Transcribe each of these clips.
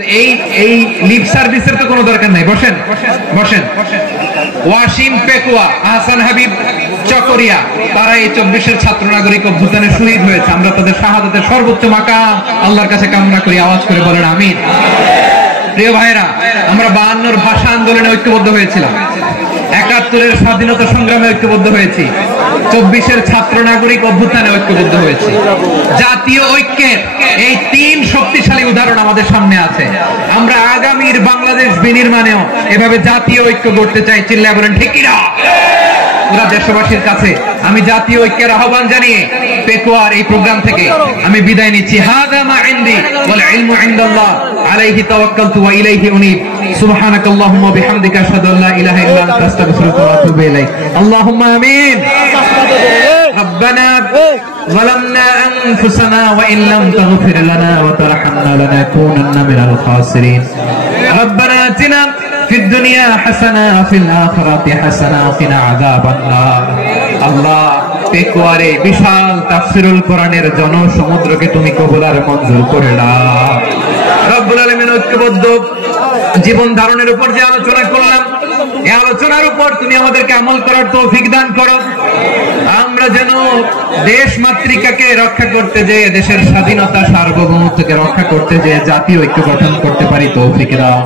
এই লিপ সার্ভিসের তো কোনো দরকার নাই। বসেন বসেন। ওয়াসিম পেকুয়া, আহসান হাবিব চকরিয়া, তারা এই 24-এর ছাত্র নাগরিক অভ্যুত্থানে শহীদ হয়েছে। আমরা তাদের শাহাদাতের সর্বোচ্চ মাকাম আল্লাহর কাছে কামনা করি। আওয়াজ করে বলেন আমিন। প্রিয় ভাইরা, আমরা 52-র ভাষা আন্দোলনে ঐক্যবদ্ধ হয়েছিলাম, 71-এর স্বাধীনতা সংগ্রামে ঐক্যবদ্ধ হয়েছি, 24-এর ছাত্র নাগরিক অভ্যুত্থানে ঐক্যবদ্ধ হয়েছি। জাতীয় ঐক্যের এই 3 শক্তিশালী উদাহরণ আমাদের সামনে আছে। আমরা আগামীর বাংলাদেশ বিনির্মাণেও এভাবে জাতীয় ঐক্য করতে চাই। চিল্লায় বলেন ঠিক কিনা? পুরা দেশবাসীর কাছে আমি জাতীয় ঐক্যের আহ্বান জানিয়ে পেকুয়ার এই প্রোগ্রাম থেকে আমি বিদায় নিচ্ছি। হাদা মা ইনদি ওয়াল ইলমু ইনদাল্লাহ আলাইহি তাওয়াক্কালতু ওয়া ইলাইহি উনীব। সুবহানাকাল্লাহুম্মা বিহামদিকা আশহাদু আল্লা ইলাহা ইল্লা আনতা আস্তাগফিরুকা ওয়া আতুবু ইলাইক। আল্লাহুম্মা আমিন। ربنا ظلمنا أنفسنا وإن لم تغفر لنا وترحمنا لنكونن من الخاسرين. ربنا آتنا في الدنيا حسنة وفي الآخرة حسنة وقنا عذاب النار. আল্লাহ, পেকুয়ারে বিশাল তাফসীরুল কোরআনের জনসমুদ্রকে তুমি কবুল আর মঞ্জুর করে নাও। রব্বুল আলামিন, ঐক্যবদ্ধ জীবন ধারণের উপর যে আলোচনা করলাম, এই আলোচনার উপর তুমি আমাদেরকে আমল করার তৌফিক দান করো। আমরা যেন দেশ মাতৃকাকে রক্ষা করতে যে, দেশের স্বাধীনতা সার্বভৌমত্বকে রক্ষা করতে যে জাতীয় ঐক্য গঠন করতে পারি তৌফিক দাও।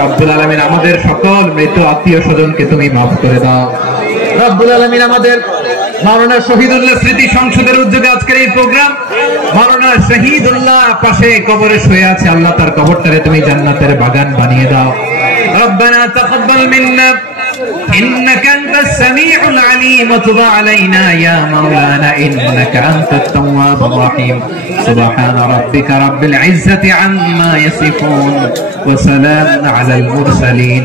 রব্বুল আলামিন, আমাদের সকল মৃত আত্মীয় স্বজনকে তুমি মাফ করে দাও। রব্বুল আলামিন, আমাদের মাওলানা শহীদুল্লাহ স্মৃতি সংসদের উদ্যোগে আজকের এই প্রোগ্রাম, মাওলানা শহীদুল্লাহ পাশে কবরে শুয়ে আছে, আল্লাহ তার কবরটারে তুমি জান্নাতের বাগান বানিয়ে দাও। রব্বানা তাকাব্বাল মিন্না إنك أنت السميع العليم وتب علينا يا مولانا إنك أنت التواب الرحيم. سبحان ربك رب العزة عما يصفون وسلام على المرسلين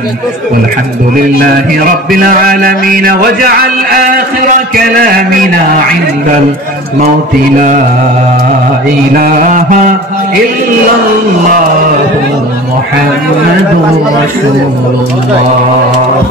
والحمد لله رب العالمين. واجعل آخر كلامنا عند الموت لا إله إلا الله محمد رسول الله.